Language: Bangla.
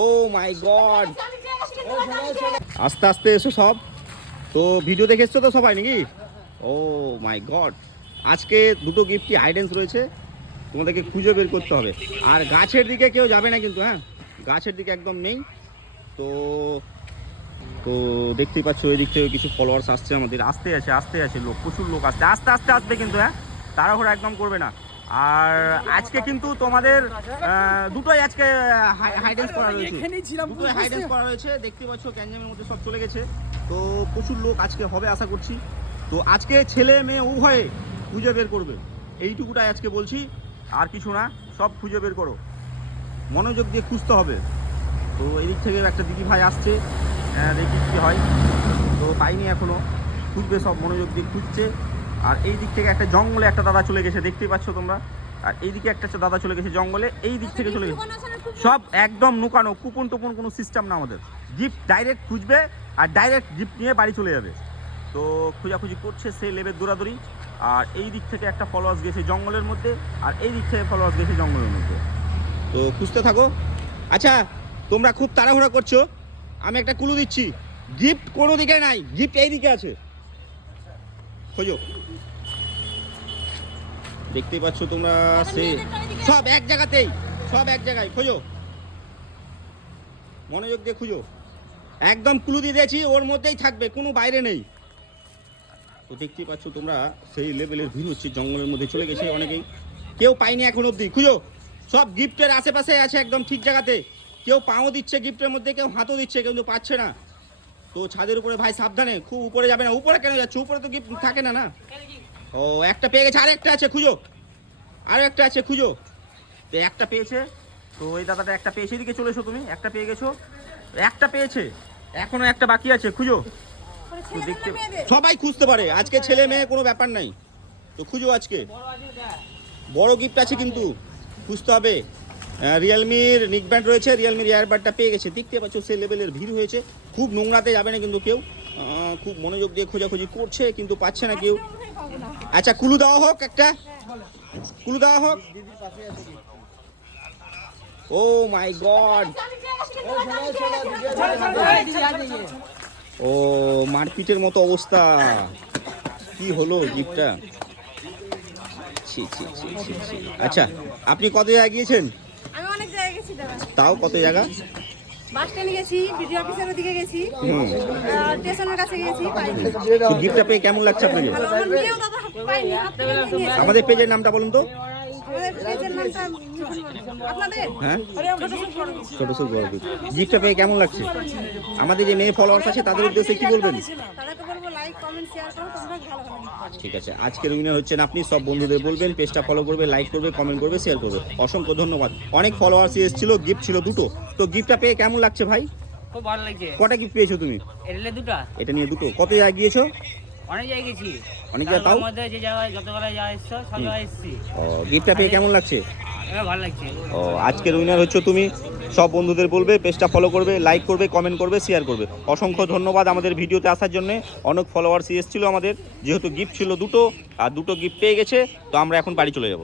ও মাই গড, আস্তে আস্তে এসো সব। তো ভিডিও দেখে এসছো তো সবাই নাকি? ও মাই গড, আজকে দুটো গিফট কি হাইডেন্স রয়েছে, তোমাদেরকে খুঁজে বের করতে হবে। আর গাছের দিকে কেউ যাবে না কিন্তু, হ্যাঁ গাছের দিকে একদম নেই। তো তো দেখতেই পাচ্ছ ওই দিক থেকে কিছু ফলোয়ার্স আসছে আমাদের, আস্তে আছে লোক, প্রচুর লোক আসছে, আস্তে আস্তে আসবে কিন্তু, হ্যাঁ তাড়াহুড়ো একদম করবে না। আর আজকে কিন্তু তোমাদের দুটোই আজকে হাইডেন্স করা রয়েছে, দুটোই হাইডেন্স করা রয়েছে। দেখতে পাচ্ছ গ্যাঞ্জামের মধ্যে সব চলে গেছে। তো প্রচুর লোক আজকে হবে আশা করছি। তো আজকে ছেলে মেয়ে উভয়ে খুঁজে বের করবে, এইটুকুটাই আজকে বলছি, আর কিছু না। সব খুঁজে বের করো, মনোযোগ দিয়ে খুঁজতে হবে। তো এদিক থেকে একটা দিদি ভাই আসছে, দেখি কী হয়। তো পাইনি এখনও, খুঁজবে, সব মনোযোগ দিয়ে খুঁজছে। আর এই দিক থেকে একটা জঙ্গলে একটা দাদা চলে গেছে, দেখতেই পাচ্ছ তোমরা। আর এই দিকে একটা দাদা চলে গেছে জঙ্গলে, এই দিক থেকে চলে গেছে। সব একদম নুকানো, কুপন টুপন কোনো সিস্টেম না আমাদের। গিফট ডাইরেক্ট খুঁজবে আর ডাইরেক্ট গিফট নিয়ে বাড়ি চলে যাবে। তো খোঁজাখুঁজি করছে, সেই লেভেল দৌড়াদৌড়ি। আর এই দিক থেকে একটা ফলোয়ার্স গেছে জঙ্গলের মধ্যে, আর এই দিক থেকে ফলোয়ার্স গেছে জঙ্গলের মধ্যে। তো খুঁজতে থাকো। আচ্ছা তোমরা খুব তাড়াহুড়া করছো, আমি একটা ক্লু দিচ্ছি, গিফট কোনো দিকে নাই, গিফট এই দিকে আছে, খোঁজো। দেখতেই পাচ্ছ তোমরা, সে সব এক জায়গাতেই, সব এক জায়গায়, খোঁজো, মনোযোগ দিয়ে খুঁজো। একদম ক্লু দিয়ে দিয়েছি, ওর মধ্যেই থাকবে, কোনো বাইরে নেই। তো দেখতেই পাচ্ছ তোমরা, সেই লেভেলের ভিড় হচ্ছে, জঙ্গলের মধ্যে চলে গেছে অনেকেই, কেউ পাইনি এখন অবধি। খুঁজো, সব গিফটের আশেপাশে আছে, একদম ঠিক জায়গাতে। কেউ পাও দিচ্ছে গিফটের মধ্যে, কেউ হাতও দিচ্ছে, কিন্তু পাচ্ছে না। তো ছাদের উপরে ভাই সাবধানে, খুব উপরে যাবে না। উপরে কেন যাচ্ছে? উপরে তো গিফট থাকে না। না, ও একটা পেয়ে গেছে, আরেকটা আছে, খুঁজো, আরও একটা আছে, খুঁজো। তো একটা পেয়েছে, তো ওই দাদাটা একটা পেয়েছে, এদিকে চলে এসো তুমি, একটা পেয়ে গেছো, একটা পেয়েছে, এখনো একটা বাকি আছে, খুঁজো। তো দেখতে সবাই খুঁজতে পারে, আজকে ছেলে মেয়ে কোনো ব্যাপার নাই। তো খুঁজো, আজকে বড় গিফট আছে কিন্তু খুঁজতে হবে। রিয়েলমির নিক ব্যান্ড রয়েছে, রিয়েলমির এয়ারবাডটা পেয়ে গেছে। দেখতে পাচ্ছ সেই লেভেলের ভিড় হয়েছে, খুব নোংরাতে যাবে না কিন্তু কেউ, খুব মনোযোগ দিয়ে খোঁজাখুঁজি করছে, কিন্তু পাচ্ছে না কেউ। আচ্ছা কুলু দেওয়া হোক, একটা কুলু দেওয়া হোক। ও মাই গড, ও মারপিটের মতো অবস্থা, কি হলো গিফটটা? আচ্ছা আপনি কত জায়গায় গিয়েছেন? আমি অনেক জায়গায় গেছি দাদা। তাও কত জায়গা? বাস স্ট্যান্ডে গেছি, বিডি অফিসের ওদিকে গেছি, স্টেশনের কাছে গেছি, পাইনি। তো গিফটটা পেয়ে কেমন লাগছে আপনাকে? ভালো, আমার মেয়েও দাদা পাইনি, হাত থেকে নিয়ে। আমাদের পেজের নামটা বলুন তো। আমাদের পেজের নামটা আপনাদের, হ্যাঁ, ছোট সুখ বড় গিফট। গিফটটা পেয়ে কেমন লাগছে? আমাদের যে মেয়ে ফলোয়ার্স আছে তাদের উদ্দেশ্যে কি বলবেন? তাদেরকে বলবো লাইক কমেন্ট শেয়ার করো, তোমরা ভালো। ঠিক আছে, আজকের উইনার হচ্ছেন আপনি। সব বন্ধুদের বলবেন পেজটা ফলো করবে, লাইক করবে, কমেন্ট করবে, শেয়ার করবে। অসংখ্য ধন্যবাদ। অনেক ফলোয়ার্স এসেছিল, গিফট ছিল দুটো। তো গিফটটা পেয়ে কেমন লাগছে ভাই? খুব ভালো লাগছে। কটা গিফট পেয়েছো তুমি? এটা দুটো। এটা নিয়ে দুটো। কত জায়গায় গিয়েছো? অনেক জায়গায় গেছি, অনেক জায়গায়। তাও মধ্যে যে জায়গায় যতগুলো জায়গা এসছো সব জায়গায় এসছি। ও, গিফটটা পেয়ে কেমন লাগছে? এটা ভালো লাগছে। ও, আজকের উইনার হচ্ছে তুমি। সব বন্ধুদের বলবে পেজটা ফলো করবে, লাইক করবে, কমেন্ট করবে, শেয়ার করবে। অসংখ্য ধন্যবাদ আমাদের ভিডিওতে আসার জন্য। অনেক ফলোয়ার্স এসেছিলো আমাদের, যেহেতু গিফট ছিল দুটো, আর দুটো গিফট পেয়ে গেছে। তো আমরা এখন বাড়ি চলে যাব।